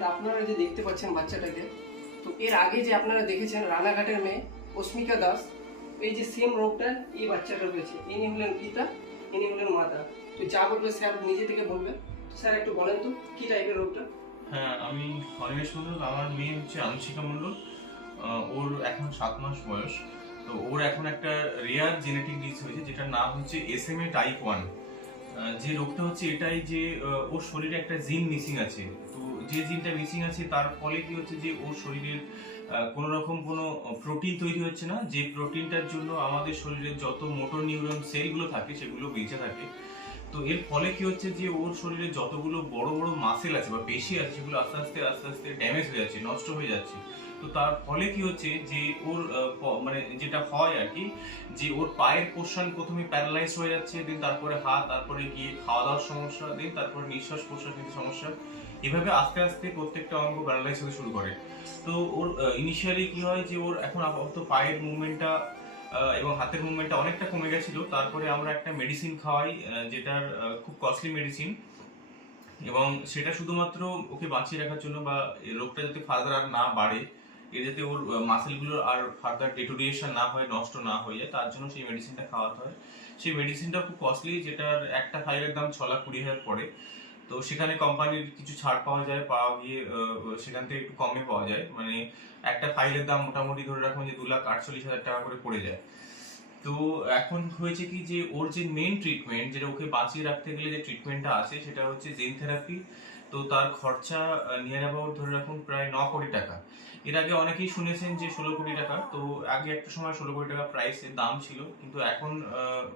Guys আপনারা যে দেখতে পাচ্ছেন বাচ্চাটাকে তো এর আগে যে আপনারা দেখেছেন রানাঘাটের মেয়ে অস্মিকা দাস এই যে সেম রোগটা এই বাচ্চাটা রয়েছে ইনি হলেন পিতা ইনি হলেন মাতা। তো যা বলবে স্যার নিজে থেকে বলবে। তো স্যার একটু বলেন তো কি টাইপের রোগটা? হ্যাঁ আমি অনিমেষ মণ্ডল আমার মেয়ে হচ্ছে আংশিকা মণ্ডল। আহ, ওর এখন সাত মাস বয়স। তো ওর এখন একটা রেয়ার জেনেটিক ডিস হয়েছে যেটার নাম হচ্ছে S M A type one যে রোগটা হচ্ছে এটাই যে ওর শরীরে একটা জিন মিসিং আছে। তো যে জিনটা মিসিং আছে, তার ফলে কি হচ্ছে যে ওর শরীরের কোনো রকম কোনো প্রোটিন তৈরি হচ্ছে না। যে প্রোটিনটার জন্য আমাদের শরীরে যত মোটর নিউরন সেলগুলো থাকে, সেগুলো বেঁচে থাকে। তো এর ফলে কি হচ্ছে যে ওর শরীরে যতগুলো বড় বড় মাসেল আছে বা পেশি আছে, সেগুলো আস্তে আস্তে আস্তে আস্তে ড্যামেজ হয়ে যাচ্ছে, নষ্ট হয়ে যাচ্ছে। তো তার ফলে কি হচ্ছে যে ওর মানে যেটা হয় আর কি, যে ওর পায়ের পোর্শন প্রথমে প্যারালাইজ হয়ে যাচ্ছে দেন তারপরে হাত, তারপরে গিয়ে খাওয়া দাওয়ার সমস্যা দেন তারপরে নিঃশ্বাস প্রশ্বাস সমস্যা। এভাবে আস্তে আস্তে প্রত্যেকটা অঙ্গ প্যারালাইজ হতে শুরু করে। তো ওর ইনিশিয়ালি কি হয় যে ওর এখন আপাতত পায়ের মুভমেন্টটা এবং হাতের মুভমেন্টটা অনেকটা কমে গেছিল। তারপরে আমরা একটা মেডিসিন খাওয়াই যেটার খুব কস্টলি মেডিসিন এবং সেটা শুধুমাত্র ওকে বাঁচিয়ে রাখার জন্য বা রোগটা যাতে ফার্দার আর না বাড়ে, এর যাতে ওর মাসেলগুলো আর ফার্দার ডেটোরিয়েশন না হয়, নষ্ট না হয়ে যায় তার জন্য সেই মেডিসিনটা খাওয়াতে হয়। সেই মেডিসিনটা খুব কস্টলি যেটার একটা ফাইলের দাম ছ লাখ কুড়ি হাজার পড়ে। তো সেখানে কোম্পানির কিছু ছাড় পাওয়া যায়, পাওয়া গিয়ে সেখান থেকে একটু কমে পাওয়া যায়। মানে একটা ফাইলের দাম মোটামুটি ধরে রাখুন যে দু লাখ আটচল্লিশ হাজার টাকা করে পড়ে যায়। তো এখন হয়েছে কি যে, ওর যে মেন ট্রিটমেন্ট যেটা ওকে বাঁচিয়ে রাখতে গেলে যে ট্রিটমেন্টটা আছে, সেটা হচ্ছে জেন থেরাপি তো তার খরচা নিয়ার অ্যাবাউট ধরে রাখুন প্রায় ন কোটি টাকা। এর আগে অনেকেই শুনেছেন যে ষোলো কোটি টাকা। তো আগে একটা সময় ষোলো কোটি টাকা প্রাইসের দাম ছিল। কিন্তু এখন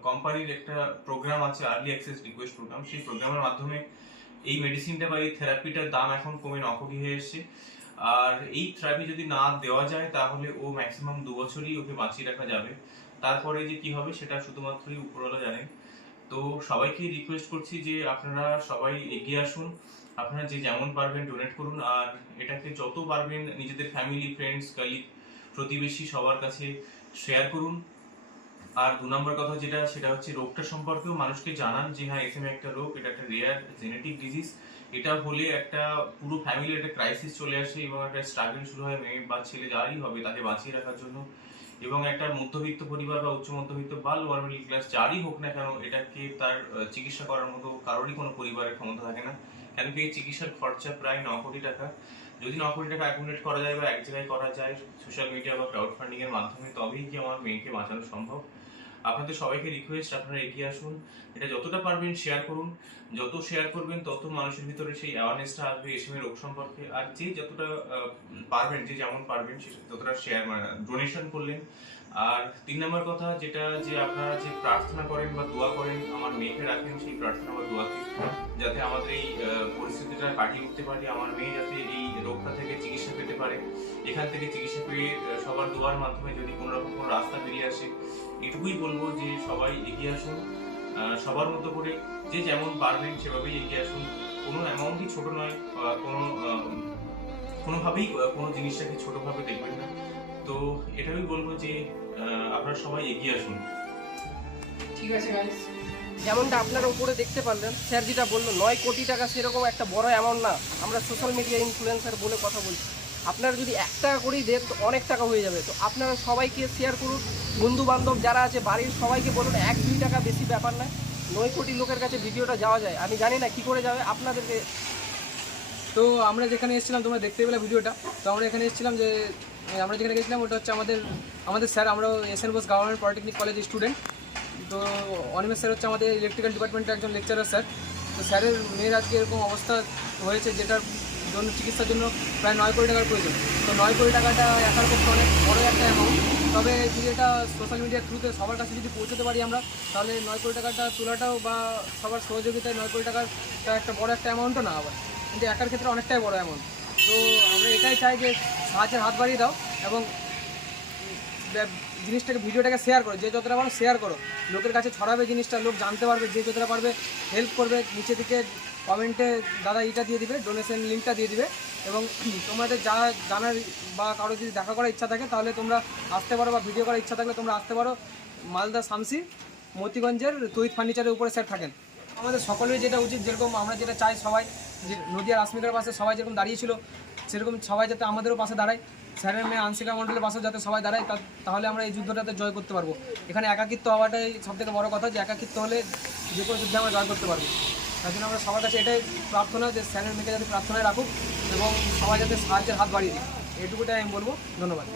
কোম্পানির একটা প্রোগ্রাম আছে আর্লি অ্যাক্সেস রিকোয়েস্ট প্রোগ্রাম সেই প্রোগ্রামের মাধ্যমে এই মেডিসিনটা বা এই থেরাপিটার দাম এখন কমে ন হয়ে এসেছে। আর এই থেরাপি যদি না দেওয়া যায়, তাহলে ও ম্যাক্সিমাম দু বছরই ওকে বাঁচিয়ে রাখা যাবে। তারপরে যে কি হবে, সেটা শুধুমাত্রই উপরওয়ালা জানেন। তো সবাইকে রিকোয়েস্ট করছি যে আপনারা সবাই এগিয়ে আসুন। আপনারা যে যেমন পারবেন ডোনেট করুন। আর এটাকে যত পারবেন নিজেদের ফ্যামিলি ফ্রেন্ডস কালিগ প্রতিবেশী সবার কাছে শেয়ার করুন। আর দু নম্বর কথা যেটা, সেটা হচ্ছে রোগটা সম্পর্কেও মানুষকে জানান যে হ্যাঁ এসএমএ একটা রোগ, এটা একটা রেয়ার জেনেটিক ডিজিজ এটা হলে একটা পুরো ফ্যামিলির একটা ক্রাইসিস চলে আসে এবং একটা স্ট্রাগল শুরু হয়, মেয়ে বা ছেলে যারই হবে তাকে বাঁচিয়ে রাখার জন্য। এবং একটা মধ্যবিত্ত পরিবার বা উচ্চ মধ্যবিত্ত বা লোয়ার মিডল ক্লাস যারই হোক না কেন, এটাকে তার চিকিৎসা করার মতো কারোরই কোনো পরিবারের ক্ষমতা থাকে না। কেন কি এই চিকিৎসার খরচা প্রায় ন কোটি টাকা। যদি ন কোটি টাকা অ্যাকুমুলেট করা যায় বা এক জায়গায় করা যায় সোশ্যাল মিডিয়া বা ক্রাউড ফান্ডিং এর মাধ্যমে, তবেই কি আমার মেয়েকে বাঁচানো সম্ভব? আপনাদের সবাইকে রিকোয়েস্ট আপনারা এগিয়ে আসুন। এটা যতটা পারবেন শেয়ার করুন। যত শেয়ার করবেন, তত মানুষের ভিতরে সেই অ্যাওয়ারনেসটা আসবে এসএমএ রোগ সম্পর্কে। আর যে যতটা পারবেন, যে যেমন পারবেন, সে ততটা শেয়ার মানে ডোনেশন করলেন। আর তিন নম্বর কথা, যেটা যে আপনারা যে প্রার্থনা করেন বা দোয়া করেন মেয়েকে রাখেন সেই প্রার্থনা বা দোয়াকে যাতে আমাদের এই পরিস্থিতিটা কাটিয়ে উঠতে পারে, আমার মেয়ে যাতে এই রোগটা থেকে চিকিৎসা পেতে পারে। এখান থেকে চিকিৎসা পেয়ে সবার দোয়ার মাধ্যমে যদি কোনো রকম কোনো রাস্তা বেরিয়ে আসে, এটুকুই বলব যে সবাই এগিয়ে আসুন। সবার মতো করে যে যেমন পারবেন সেভাবেই এগিয়ে আসুন। কোনো অ্যামাউন্টই ছোট নয় কোনো কোনোভাবেই কোনো জিনিসটাকে ছোটভাবে দেখবেন না। তো এটাই বলব যে আপনারা সবাই এগিয়ে আসুন। ঠিক আছে যেমনটা আপনারা উপরে দেখতে পারলেন স্যার যেটা বলল, নয় কোটি টাকা সেরকম একটা বড় অ্যামাউন্ট না। আমরা সোশ্যাল মিডিয়া ইনফ্লুয়েন্সার বলে কথা বলছি। আপনারা যদি এক টাকা করেই দেন, তো অনেক টাকা হয়ে যাবে। তো আপনারা সবাইকে শেয়ার করুন। বন্ধু বান্ধব যারা আছে, বাড়ির সবাইকে বলুন, এক দুই টাকা বেশি ব্যাপার না। নয় কোটি লোকের কাছে ভিডিওটা যাওয়া যায়। আমি জানি না কি করে যাবে, আপনাদেরকে তো আমরা যেখানে এসেছিলাম, তোমরা দেখতে পেলে ভিডিওটা। তো আমরা এখানে এসেছিলাম যে, আমরা যেখানে গেছিলাম, ওটা হচ্ছে আমাদের আমাদের স্যার আমরা S N Bose government polytechnic college student তো অনিমেষ স্যার হচ্ছে আমাদের ইলেকট্রিক্যাল ডিপার্টমেন্টের একজন লেকচারার স্যার। তো স্যারের মেয়ের আজকে এরকম অবস্থা হয়েছে যেটার জন্য চিকিৎসার জন্য প্রায় নয় কোটি টাকার প্রয়োজন। তো নয় কোটি টাকাটা একার পক্ষে অনেক বড় একটা অ্যামাউন্ট তবে যদি এটা সোশ্যাল মিডিয়ার থ্রুতে সবার কাছে যদি পৌঁছতে পারি আমরা, তাহলে নয় কোটি টাকাটা তোলাটাও বা সবার সহযোগিতায় নয় কোটি টাকার একটা বড় একটা অ্যামাউন্টও না আবার। কিন্তু একার ক্ষেত্রে অনেকটাই বড় অ্যামাউন্ট তো আমরা এটাই চাই যে সাহায্যের হাত বাড়িয়ে দাও এবং জিনিসটাকে, ভিডিওটাকে শেয়ার করো, যে যতটা পারো শেয়ার করো। লোকের কাছে ছড়াবে জিনিসটা, লোক জানতে পারবে, যে যতটা পারবে হেল্প করবে, নিচে থেকে কমেন্টে দাদা এইটা দিয়ে দিবে ডোনেশন লিঙ্কটা দিয়ে দিবে। এবং তোমাদের যা জানার বা কারও যদি দেখা করার ইচ্ছা থাকে, তাহলে তোমরা আসতে পারো বা ভিডিও করার ইচ্ছা থাকলে তোমরা আসতে পারো। মালদা শামসি, মতিগঞ্জের তৈত ফার্নিচারের উপরে স্যার থাকেন। আমাদের সকলের যেটা উচিত, যেরকম আমরা যেটা চাই সবাই যে নদিয়ার আসমিকার পাশে সবাই যেরকম দাঁড়িয়েছিল সেরকম সবাই যাতে আমাদেরও পাশে দাঁড়ায়। স্যারের মেয়ে আনসিকা মণ্ডলের পাশে যাতে সবাই দাঁড়ায় তাহলে আমরা এই যুদ্ধটাতে জয় করতে পারব। এখানে একাকিত্ব হওয়াটাই সব থেকে বড় কথা, যে একাকিত্ব হলে যে কোনো যুদ্ধে আমরা জয় করতে পারব। তার জন্য আমরা সবার কাছে এটাই প্রার্থনা, যে স্যারের মেয়েকে যাতে প্রার্থনায় রাখুক এবং সবাই যাতে সাহায্যের হাত বাড়িয়ে দিক। এটুকুটাই আমি বলব। ধন্যবাদ।